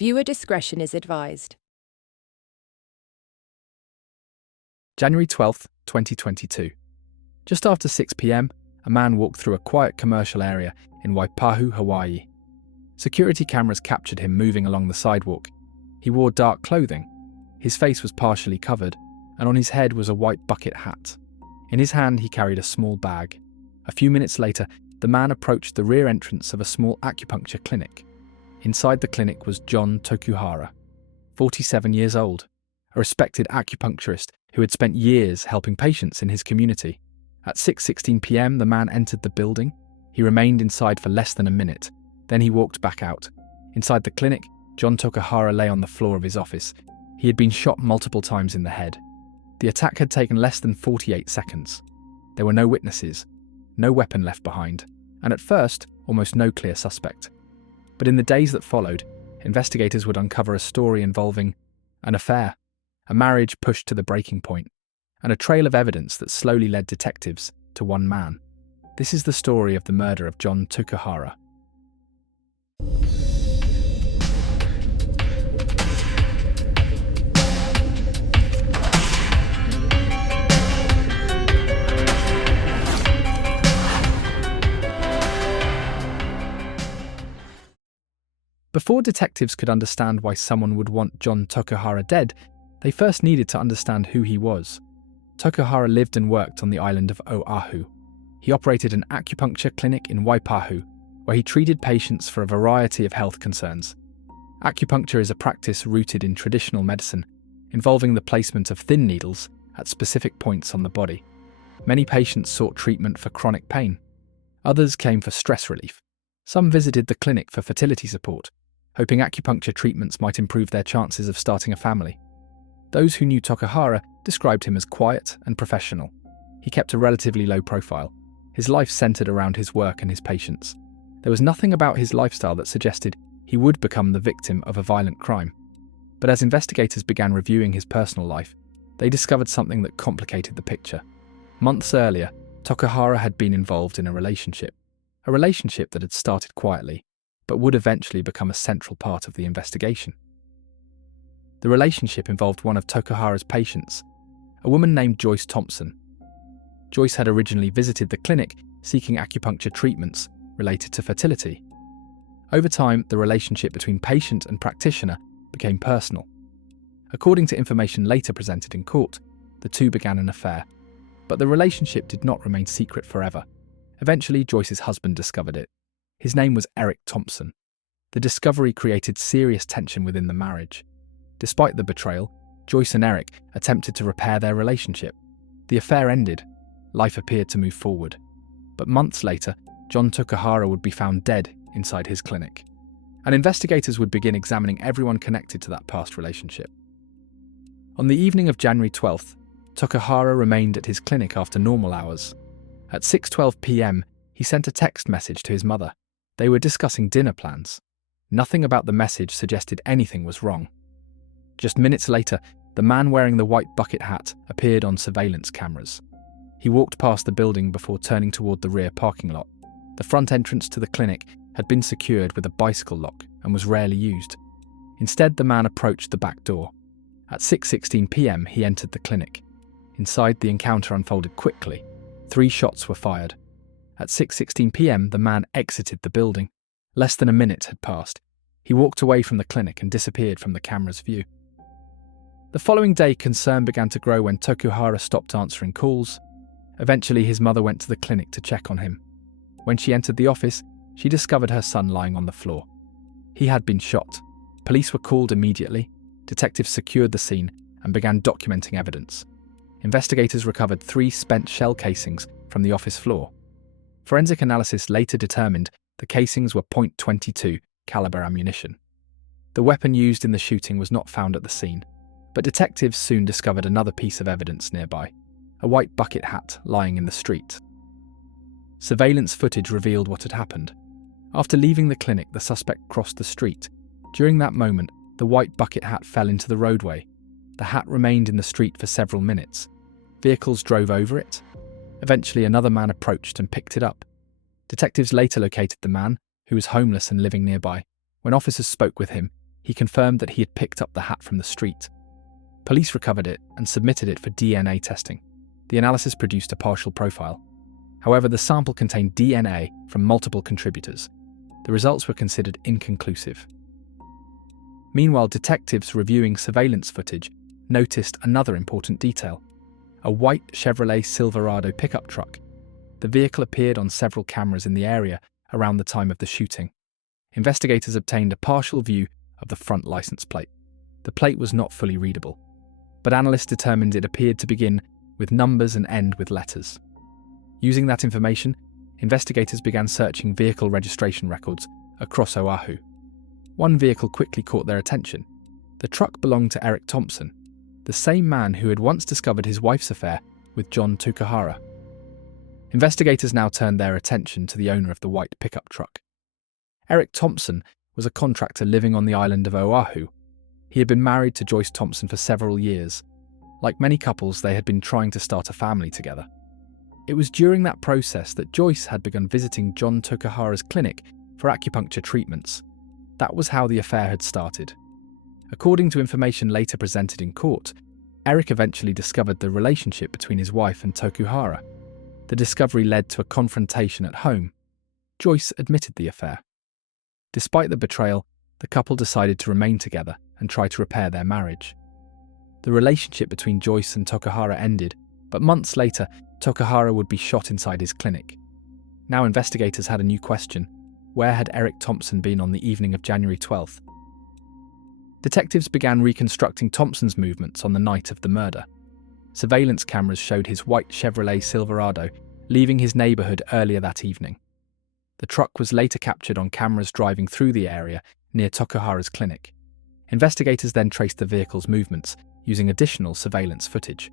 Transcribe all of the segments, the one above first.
Viewer discretion is advised. January 12th, 2022. Just after 6 p.m, a man walked through a quiet commercial area in Waipahu, Hawaii. Security cameras captured him moving along the sidewalk. He wore dark clothing. His face was partially covered, and on his head was a white bucket hat. In his hand, he carried a small bag. A few minutes later, the man approached the rear entrance of a small acupuncture clinic. Inside the clinic was Jon Tokuhara, 47 years old, a respected acupuncturist who had spent years helping patients in his community. At 6:16 p.m, the man entered the building. He remained inside for less than a minute. Then he walked back out. Inside the clinic, Jon Tokuhara lay on the floor of his office. He had been shot multiple times in the head. The attack had taken less than 48 seconds. There were no witnesses, no weapon left behind, and at first, almost no clear suspect. But in the days that followed, investigators would uncover a story involving an affair, a marriage pushed to the breaking point, and a trail of evidence that slowly led detectives to one man. This is the story of the murder of Jon Tokuhara. Before detectives could understand why someone would want Jon Tokuhara dead, they first needed to understand who he was. Tokuhara lived and worked on the island of Oahu. He operated an acupuncture clinic in Waipahu, where he treated patients for a variety of health concerns. Acupuncture is a practice rooted in traditional medicine, involving the placement of thin needles at specific points on the body. Many patients sought treatment for chronic pain. Others came for stress relief. Some visited the clinic for fertility support, hoping acupuncture treatments might improve their chances of starting a family. Those who knew Tokuhara described him as quiet and professional. He kept a relatively low profile. His life centered around his work and his patients. There was nothing about his lifestyle that suggested he would become the victim of a violent crime. But as investigators began reviewing his personal life, they discovered something that complicated the picture. Months earlier, Tokuhara had been involved in a relationship that had started quietly, but would eventually become a central part of the investigation. The relationship involved one of Tokuhara's patients, a woman named Joyce Thompson. Joyce had originally visited the clinic seeking acupuncture treatments related to fertility. Over time, the relationship between patient and practitioner became personal. According to information later presented in court, the two began an affair, but the relationship did not remain secret forever. Eventually, Joyce's husband discovered it. His name was Eric Thompson. The discovery created serious tension within the marriage. Despite the betrayal, Joyce and Eric attempted to repair their relationship. The affair ended. Life appeared to move forward. But months later, Jon Tokuhara would be found dead inside his clinic. And investigators would begin examining everyone connected to that past relationship. On the evening of January 12th, Tokuhara remained at his clinic after normal hours. At 6:12 p.m, he sent a text message to his mother. They were discussing dinner plans. Nothing about the message suggested anything was wrong. Just minutes later, the man wearing the white bucket hat appeared on surveillance cameras. He walked past the building before turning toward the rear parking lot. The front entrance to the clinic had been secured with a bicycle lock and was rarely used. Instead, the man approached the back door. At 6:16 p.m, he entered the clinic. Inside, the encounter unfolded quickly. 3 shots were fired. At 6:16 p.m, the man exited the building. Less than a minute had passed. He walked away from the clinic and disappeared from the camera's view. The following day, concern began to grow when Tokuhara stopped answering calls. Eventually, his mother went to the clinic to check on him. When she entered the office, she discovered her son lying on the floor. He had been shot. Police were called immediately. Detectives secured the scene and began documenting evidence. Investigators recovered 3 spent shell casings from the office floor. Forensic analysis later determined the casings were .22 caliber ammunition. The weapon used in the shooting was not found at the scene, but detectives soon discovered another piece of evidence nearby, a white bucket hat lying in the street. Surveillance footage revealed what had happened. After leaving the clinic, the suspect crossed the street. During that moment, the white bucket hat fell into the roadway. The hat remained in the street for several minutes. Vehicles drove over it. Eventually, another man approached and picked it up. Detectives later located the man, who was homeless and living nearby. When officers spoke with him, He confirmed that he had picked up the hat from the street. Police recovered it and submitted it for DNA testing. The analysis produced a partial profile. However, the sample contained DNA from multiple contributors. The results were considered inconclusive. Meanwhile, detectives reviewing surveillance footage noticed another important detail: a white Chevrolet Silverado pickup truck. The vehicle appeared on several cameras in the area around the time of the shooting. Investigators obtained a partial view of the front license plate. The plate was not fully readable, but analysts determined it appeared to begin with numbers and end with letters. Using that information, investigators began searching vehicle registration records across Oahu. One vehicle quickly caught their attention. The truck belonged to Eric Thompson, the same man who had once discovered his wife's affair with Jon Tokuhara. Investigators now turned their attention to the owner of the white pickup truck. Eric Thompson was a contractor living on the island of Oahu. He had been married to Joyce Thompson for several years. Like many couples, they had been trying to start a family together. It was during that process that Joyce had begun visiting Jon Tokuhara's clinic for acupuncture treatments. That was how the affair had started. According to information later presented in court, Eric eventually discovered the relationship between his wife and Tokuhara. The discovery led to a confrontation at home. Joyce admitted the affair. Despite the betrayal, the couple decided to remain together and try to repair their marriage. The relationship between Joyce and Tokuhara ended, but months later, Tokuhara would be shot inside his clinic. Now investigators had a new question: where had Eric Thompson been on the evening of January 12th? Detectives began reconstructing Thompson's movements on the night of the murder. Surveillance cameras showed his white Chevrolet Silverado leaving his neighborhood earlier that evening. The truck was later captured on cameras driving through the area near Tokuhara's clinic. Investigators then traced the vehicle's movements using additional surveillance footage.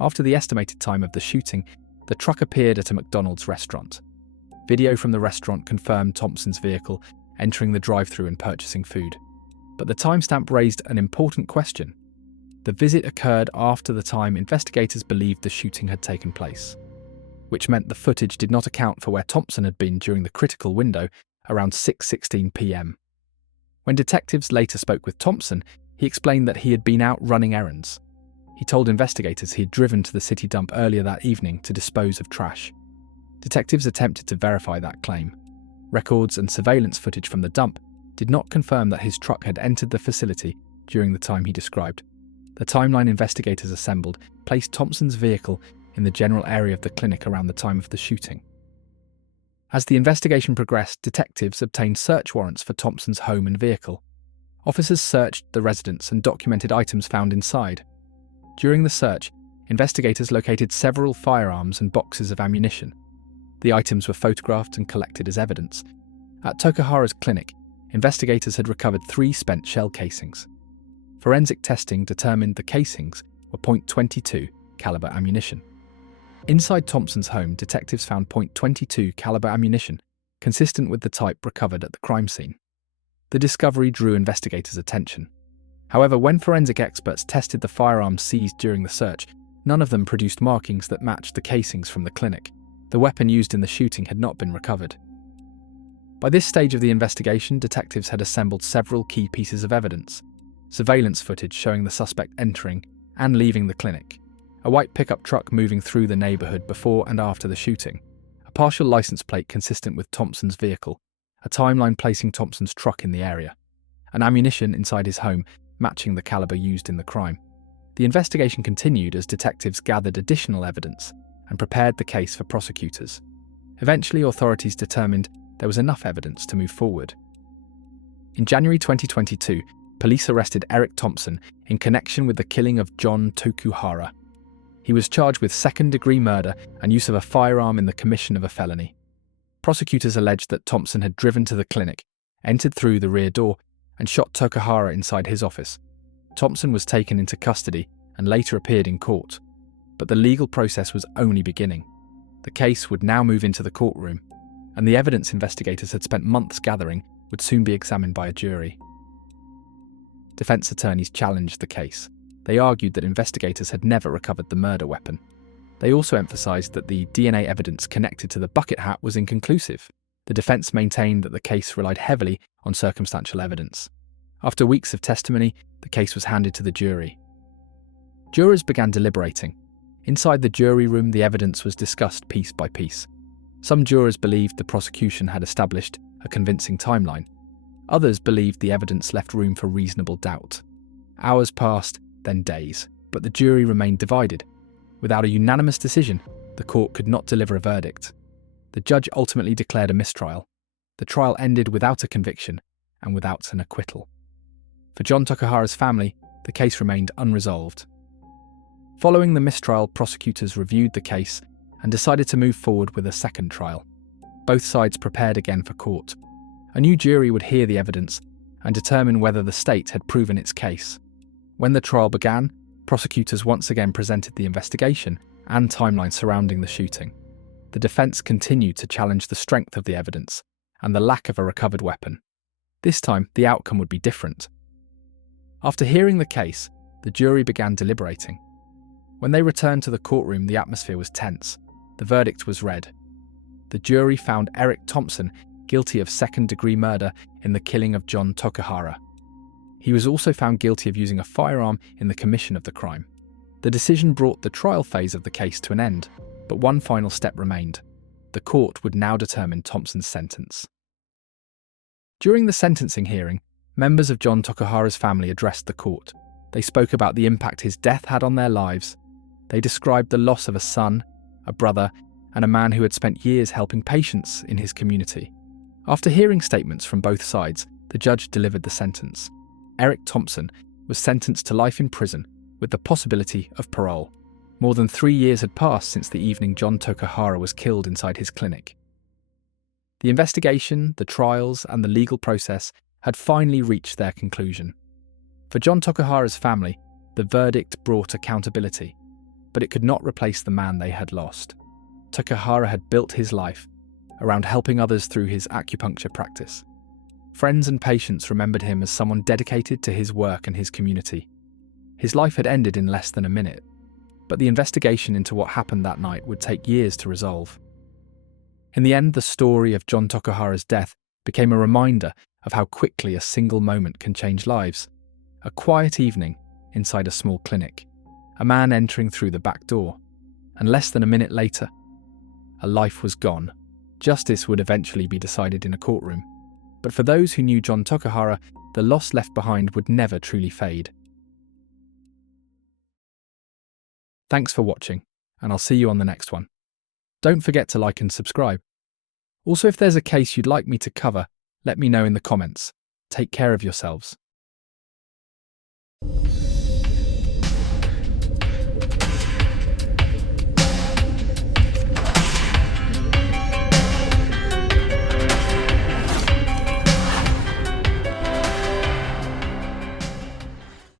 After the estimated time of the shooting, the truck appeared at a McDonald's restaurant. Video from the restaurant confirmed Thompson's vehicle entering the drive-thru and purchasing food. But the timestamp raised an important question. The visit occurred after the time investigators believed the shooting had taken place, which meant the footage did not account for where Thompson had been during the critical window around 6:16 p.m. When detectives later spoke with Thompson, he explained that he had been out running errands. He told investigators he had driven to the city dump earlier that evening to dispose of trash. Detectives attempted to verify that claim. Records and surveillance footage from the dump did not confirm that his truck had entered the facility during the time he described. The timeline investigators assembled placed Thompson's vehicle in the general area of the clinic around the time of the shooting. As the investigation progressed, detectives obtained search warrants for Thompson's home and vehicle. Officers searched the residence and documented items found inside. During the search, investigators located several firearms and boxes of ammunition. The items were photographed and collected as evidence. At Tokuhara's clinic, investigators had recovered 3 spent shell casings. Forensic testing determined the casings were .22 caliber ammunition. Inside Thompson's home, detectives found .22 caliber ammunition, consistent with the type recovered at the crime scene. The discovery drew investigators' attention. However, when forensic experts tested the firearms seized during the search, none of them produced markings that matched the casings from the clinic. The weapon used in the shooting had not been recovered. By this stage of the investigation, detectives had assembled several key pieces of evidence: surveillance footage showing the suspect entering and leaving the clinic, a white pickup truck moving through the neighborhood before and after the shooting, a partial license plate consistent with Thompson's vehicle, a timeline placing Thompson's truck in the area, and ammunition inside his home matching the caliber used in the crime. The investigation continued as detectives gathered additional evidence and prepared the case for prosecutors. Eventually, authorities determined there was enough evidence to move forward. In January 2022, police arrested Eric Thompson in connection with the killing of Jon Tokuhara. He was charged with second-degree murder and use of a firearm in the commission of a felony. Prosecutors alleged that Thompson had driven to the clinic, entered through the rear door, and shot Tokuhara inside his office. Thompson was taken into custody and later appeared in court. But the legal process was only beginning. The case would now move into the courtroom, and the evidence investigators had spent months gathering would soon be examined by a jury. Defense attorneys challenged the case. They argued that investigators had never recovered the murder weapon. They also emphasized that the DNA evidence connected to the bucket hat was inconclusive. The defense maintained that the case relied heavily on circumstantial evidence. After weeks of testimony, the case was handed to the jury. Jurors began deliberating. Inside the jury room, the evidence was discussed piece by piece. Some jurors believed the prosecution had established a convincing timeline. Others believed the evidence left room for reasonable doubt. Hours passed, then days, but the jury remained divided. Without a unanimous decision, the court could not deliver a verdict. The judge ultimately declared a mistrial. The trial ended without a conviction and without an acquittal. For Jon Tokuhara's family, the case remained unresolved. Following the mistrial, prosecutors reviewed the case and decided to move forward with a second trial. Both sides prepared again for court. A new jury would hear the evidence and determine whether the state had proven its case. When the trial began, prosecutors once again presented the investigation and timeline surrounding the shooting. The defense continued to challenge the strength of the evidence and the lack of a recovered weapon. This time, the outcome would be different. After hearing the case, the jury began deliberating. When they returned to the courtroom, the atmosphere was tense. The verdict was read. The jury found Eric Thompson guilty of second-degree murder in the killing of Jon Tokuhara. He was also found guilty of using a firearm in the commission of the crime. The decision brought the trial phase of the case to an end, but one final step remained. The court would now determine Thompson's sentence. During the sentencing hearing, members of Jon Tokuhara's family addressed the court. They spoke about the impact his death had on their lives. They described the loss of a son, a brother, and a man who had spent years helping patients in his community. After hearing statements from both sides, the judge delivered the sentence. Eric Thompson was sentenced to life in prison with the possibility of parole. More than 3 years had passed since the evening Jon Tokuhara was killed inside his clinic. The investigation, the trials, and the legal process had finally reached their conclusion. For Jon Tokuhara's family, the verdict brought accountability, but it could not replace the man they had lost. Tokuhara had built his life around helping others through his acupuncture practice. Friends and patients remembered him as someone dedicated to his work and his community. His life had ended in less than a minute, but the investigation into what happened that night would take years to resolve. In the end, the story of Jon Tokuhara's death became a reminder of how quickly a single moment can change lives. A quiet evening inside a small clinic, a man entering through the back door, and less than a minute later, a life was gone. Justice would eventually be decided in a courtroom, but for those who knew Jon Tokuhara, the loss left behind would never truly fade. Thanks for watching, and I'll see you on the next one. Don't forget to like and subscribe. Also, if there's a case you'd like me to cover, let me know in the comments. Take care of yourselves.